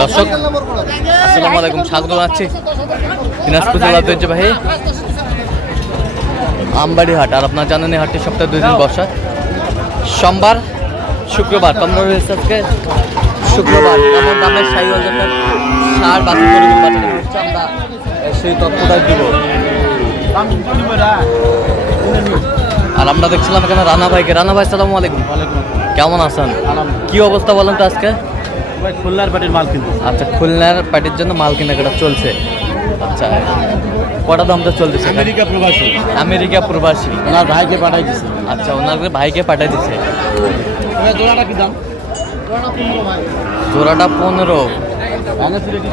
দর্শক আসসালামু আলাইকুম স্বাগত জানাচ্ছি দিনাজপুর জেলা ঐতিহ্যবাহী আমবাড়ি হাট আর আপনার জানেন এই হাটটি সপ্তাহে দুই দিন বসা। সোমবার শুক্রবার তোমরা রয়েছে আজকে শুক্রবার। কেমন দামের সাই সার বাছাই করে হচ্ছে আমরা সেই তথ্যটা দিব। আর আমরা দেখছিলাম এখানে রানা ভাইকে। রানা ভাই সালামু আলাইকুম। কেমন আছেন? কি অবস্থা বলেন তো আজকে? খুলনার পাটির মাল কিনতে আচ্ছা খুলনার পার্টির জন্য মাল কেনাকাটা চলছে। আচ্ছা কটা দামটা চলতেছে? আমেরিকা প্রবাসী। আমেরিকা প্রবাসী। ওনার ভাইকে পাঠাই দিছে। আচ্ছা ওনার ভাইকে দিচ্ছে এবার জোড়াটা কি দাম? জোড়াটা পনেরো। ভাঙা ছিল কি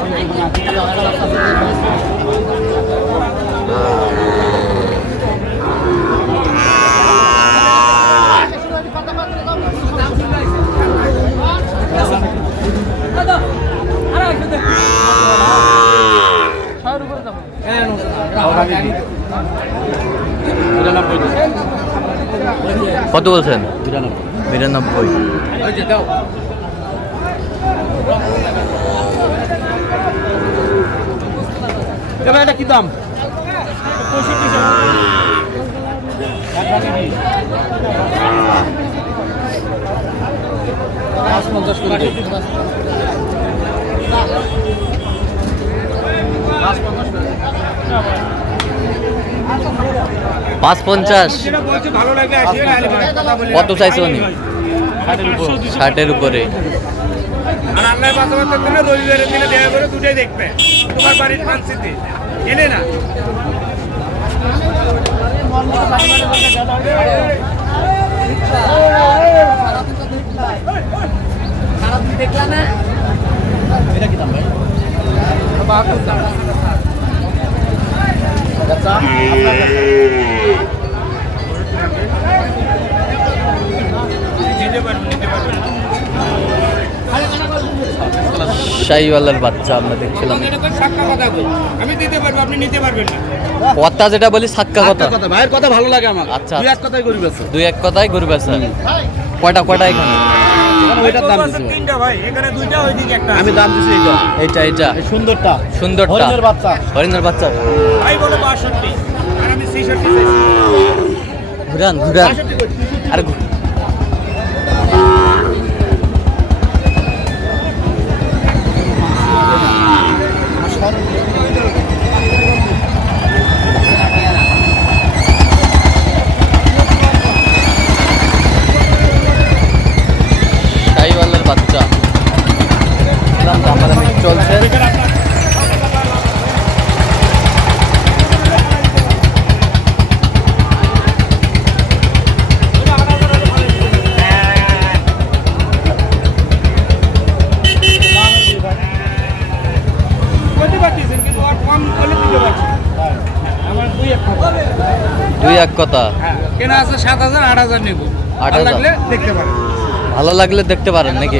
বিরানব্বই কত বলছেন? বিরানব্বই। এটা কি দাম? পাঁচ পঞ্চাশ। পাঁচ পঞ্চাশ কত চাইছে উনি? ষাটের উপরে। আর আল্লাহ বাঁচাবার জন্য রবিবারের দিনে দেখা করে দুটাই দেখবে। তোমার বাড়ির মানসিতে এনে না? এটা কি দাম ভাই? শাহিওয়ালার বাচ্চা আমরা দেখছিলাম। এটা কথা আমি দিতে পারব আপনি নিতে পারবেন না। কথা যেটা বলি সাক্কা কথা। ভাইয়ের কথা ভালো লাগে আমার। আচ্ছা, দুই এক কথাই গরিব আছে দুই এক কথাই গরু বেচা কয়টা কয়টা এখানে? ওইটার দাম দিছি। ভাই। তিনটা ভাই দুইটা ওইদিকে একটা আমি দাম দিছি এইটা। এইটা এইটা। সুন্দরটা। সুন্দরটা। হরিণের বাচ্চা। হরিণের বাচ্চা। ভাই বলে বাষট্টি। আর আমি ছেষট্টি ঘুরান ঘুরান। আর আমার দুই এক কথা। কেনা আছে সাত হাজার আট হাজার নেব। আট ভালো লাগলে দেখতে পারেন নাকি?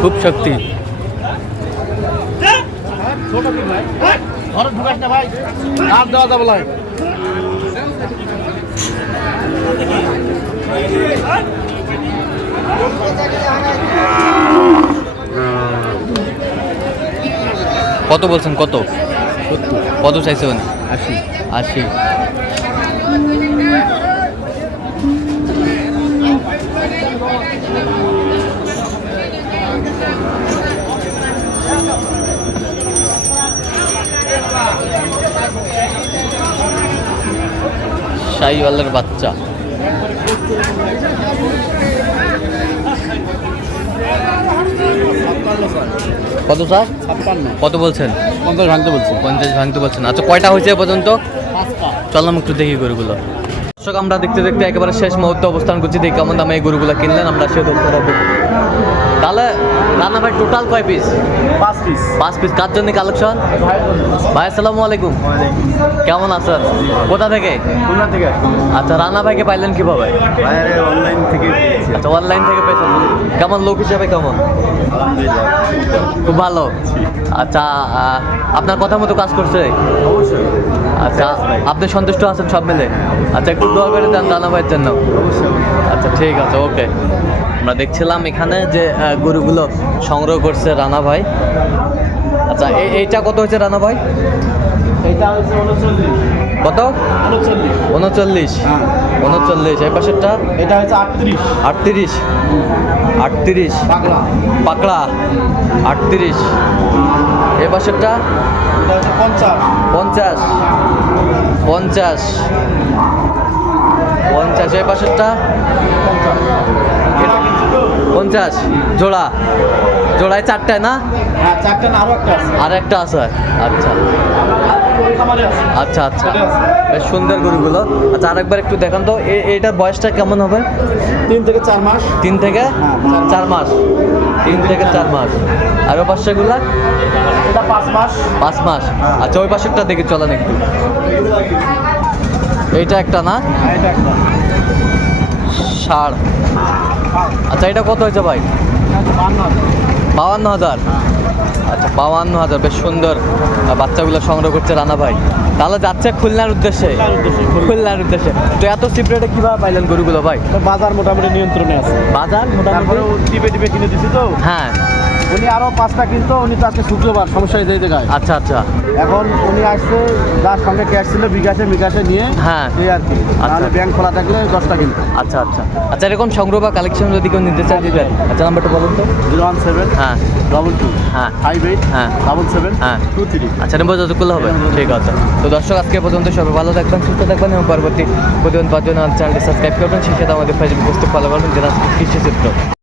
খুব শক্তি। কত বলছেন কত? কত চাইছে উনি আশি। আশি। শাহিওয়ালের বাচ্চা। কত স্যার? কত বলছেন? পঞ্চাশ ভাঙতে বলছি। পঞ্চাশ ভাঙতে বলছেন। আচ্ছা কয়টা হয়েছে এ পর্যন্ত? চললাম একটু দেখি গরুগুলো। দর্শক আমরা দেখতে দেখতে একেবারে শেষ মুহূর্তে অবস্থান করছি। দেখি কেমন দামে এই গরুগুলো কিনলেন আমরা সে তাহলে রান্না ভাই টোটাল কয় পিস পাঁচ পিস পাঁচ পিস কার জন্য কালেকশন ভাই আসসালামু আলাইকুম। কেমন আছেন? কোথা থেকে? খুলনা থেকে। আচ্ছা রান্না ভাইকে পাইলেন কীভাবে? অনলাইন থেকে আচ্ছা অনলাইন থেকে পেয়েছেন। কেমন লোক হিসাবে কেমন? খুব ভালো। আচ্ছা আপনার কথা মতো কাজ করছে? অবশ্যই। আচ্ছা আপনি সন্তুষ্ট আছেন সব মিলে? আচ্ছা একটু দোয়া করে দেন রান্না ভাইয়ের জন্য। আচ্ছা ঠিক আছে ওকে। আমরা দেখছিলাম এখানে যে গরুগুলো সংগ্রহ করছে রানা ভাই। আচ্ছা এই এইটা কত হচ্ছে রানা ভাই? কত? উনচল্লিশ। উনচল্লিশ। হ্যাঁ। এই পাশেরটা? এটা হচ্ছে আটত্রিশ। আটত্রিশ। আটত্রিশ। পাকড়া। আটত্রিশ। এ পাশেরটা? পঞ্চাশ। পঞ্চাশ। পঞ্চাশ। পঞ্চাশ এই পাশেরটা? পঞ্চাশ জোড়া। জোড়ায় চারটায় না? হ্যাঁ আরও একটা আছে। আচ্ছা ওই আচ্ছা। আচ্ছা বেশ সুন্দর গরুগুলো। আচ্ছা আরেকবার একটু দেখান তো এ- এটার বয়সটা কেমন হবে? তিন থেকে চার মাস। তিন থেকে হ্যাঁ, চার মাস। তিন থেকে চার মাস। আর ওই পাশেগুলা এটা পাঁচ মাস। পাঁচ মাস। আচ্ছা ওই পাশেরটা দেখে চলেন একটু। এইটা একটা না? ষাড়। আচ্ছা এটা কত হয়েছে ভাই? বাউান্ন হাজার। আচ্ছা বাউান্ন হাজার বেশ সুন্দর। বাচ্চাগুলো সংগ্রহ করছে রানা ভাই। তাহলে যাচ্ছে খুলনার উদ্দেশ্যে। খুলনার উদ্দেশ্যে, তো এত সিপ্রেটে কীভাবে পাইলেন গরুগুলো ভাই? বাজার মোটামুটি নিয়ন্ত্রণে আছে। বাজার মোটামুটি? টিপে টিপে কিনে দিছি তো। হ্যাঁ। উনি আরও পাঁচটা কিনতো উনি তো আজকে শুক্রবার সমস্যা এই জায়গায় আচ্ছা আচ্ছা। এখন উনি আসছে যার সঙ্গে ক্যাশ ছিল বিকাশে বিকাশে নিয়ে হ্যাঁ। এই আর কি। তাহলে ব্যাংক খোলা থাকলে দশটা কিনতো। আচ্ছা আচ্ছা। আচ্ছা এরকম সংগ্রহ বা কালেকশন যদি কেউ নিতে চায় দিবেন আচ্ছা নাম্বারটা বলুন তো। জিরো ওয়ান সেভেন হ্যাঁ। ডবল টু হ্যাঁ। ফাইভ এইট হ্যাঁ। ডাবল সেভেন হ্যাঁ। টু থ্রি আচ্ছা নম্বর যত করলে হবে ঠিক আছে। তো দর্শক আজকে পর্যন্ত সবাই ভালো থাকবেন সুস্থ থাকবেন এবং পরবর্তী প্রতিদিন পাঁচজন চ্যানেলটি সাবস্ক্রাইব করবেন। সেই সাথে আমাদের ফেসবুক পোস্টে ফলো করবেন জেনারেল কৃষি চিত্র